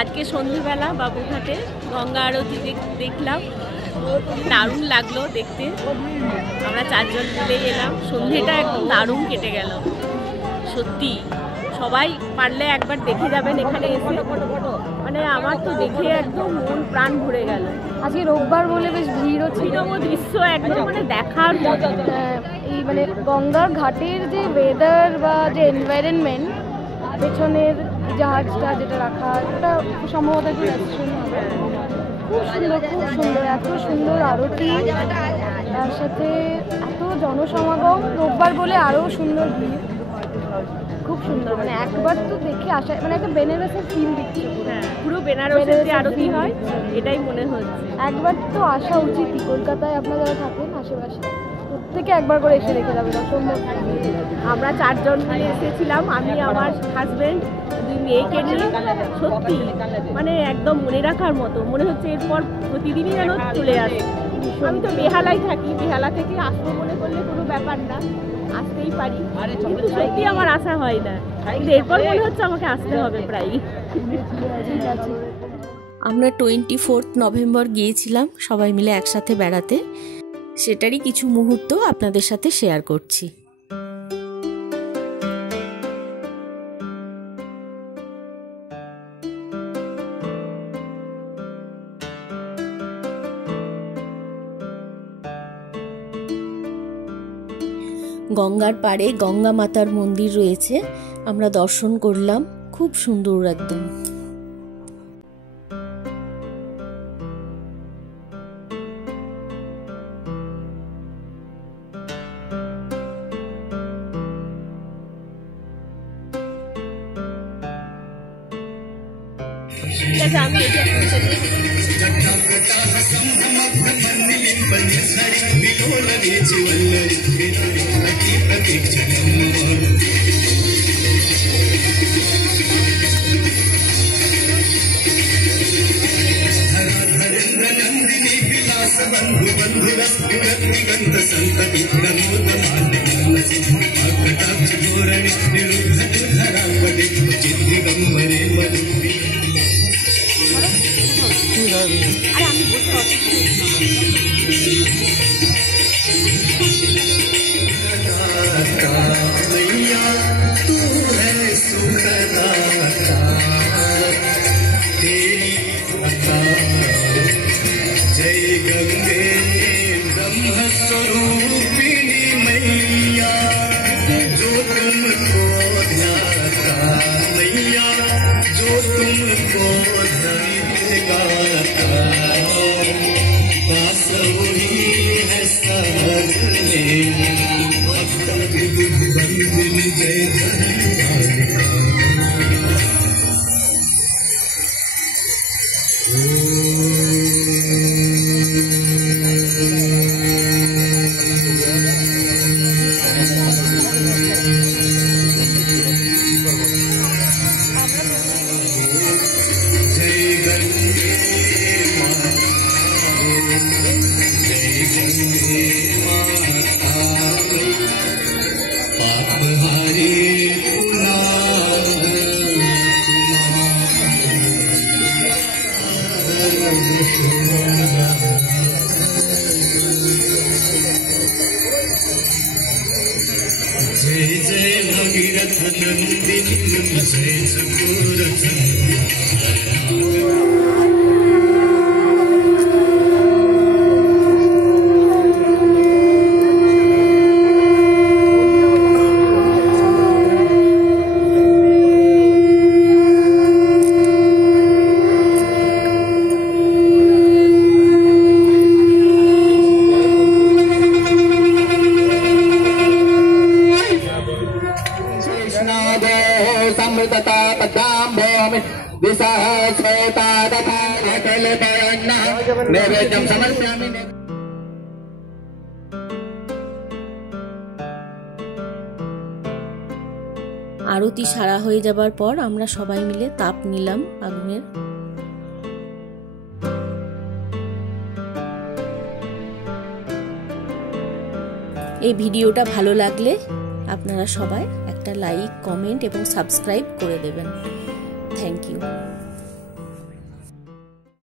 আজকে সন্ধ্যেবেলা বাবুঘাটে গঙ্গা আরতি দেখলাম, দারুণ লাগলো দেখতে। আমরা 4 জন মিলে এলাম, সন্ধ্যেটা একদম দারুণ কেটে গেল। সত্যি সবাই পারলে একবার দেখে যাবেন এখানে এসে, মানে আমার তো দেখে একদম মন প্রাণ ভরে গেল। আজকে রোববার বলে বেশ ভিড়ও ছিল, দৃশ্য একদম মানে দেখার মতো। এই মানে গঙ্গার ঘাটের যে ওয়েদার বা যে এনভায়রনমেন্ট, পেছনের জাহাজটা যেটা রাখা, ওটা সম্ভবত একটু রেস্টুরেন্ট হবে। খুব সুন্দর, খুব সুন্দর, এত সুন্দর আরতি, তার সাথে এত জনসমাগম, রোববার বলে আরও সুন্দর ভিড়, খুব সুন্দর। মানে একবার তো দেখে আসা, মানে একটা বেনারসের ফিল দিচ্ছে। পুরো বেনারসের যে আরতি হয় এটাই মনে হচ্ছে। একবার তো আসা উচিতই। কলকাতায় আপনারা যারা থাকেন আশেপাশে, প্রত্যেকে একবার করে এসে দেখে যাবেন, অসম্ভব। আমরা 4 জন মিলে এসেছিলাম, আমি, আমার হাজবেন্ড, 2 মেয়েকে নিয়ে। সত্যি মানে একদম মনে রাখার মতো, মনে হচ্ছে এরপর প্রতিদিনই যেন চলে আসে। আমি তো বেহালায় থাকি, বেহালা থেকে আসবো মনে করলে কোনো ব্যাপার না, আসতেই পারি, কিন্তু সত্যি আমার আসা হয় না। কিন্তু এরপর মনে হচ্ছে আমাকে আসতে হবে প্রায়। আমরা 24 নভেম্বর গিয়েছিলাম সবাই মিলে একসাথে বেড়াতে, সেটারই কিছু মুহূর্ত আপনাদের সাথে শেয়ার করছি। গঙ্গার পাড়ে গঙ্গা মাতার মন্দির রয়েছে, আমরা দর্শন করলাম, খুব সুন্দর একদম। আমি আরতি সারা হয়ে যাবার পর আমরা সবাই মিলে তাপ নিলাম আগুনের। এই ভিডিওটা ভালো লাগলে আপনারা সবাই একটা লাইক, কমেন্ট এবং সাবস্ক্রাইব করে দেবেন। Thank you.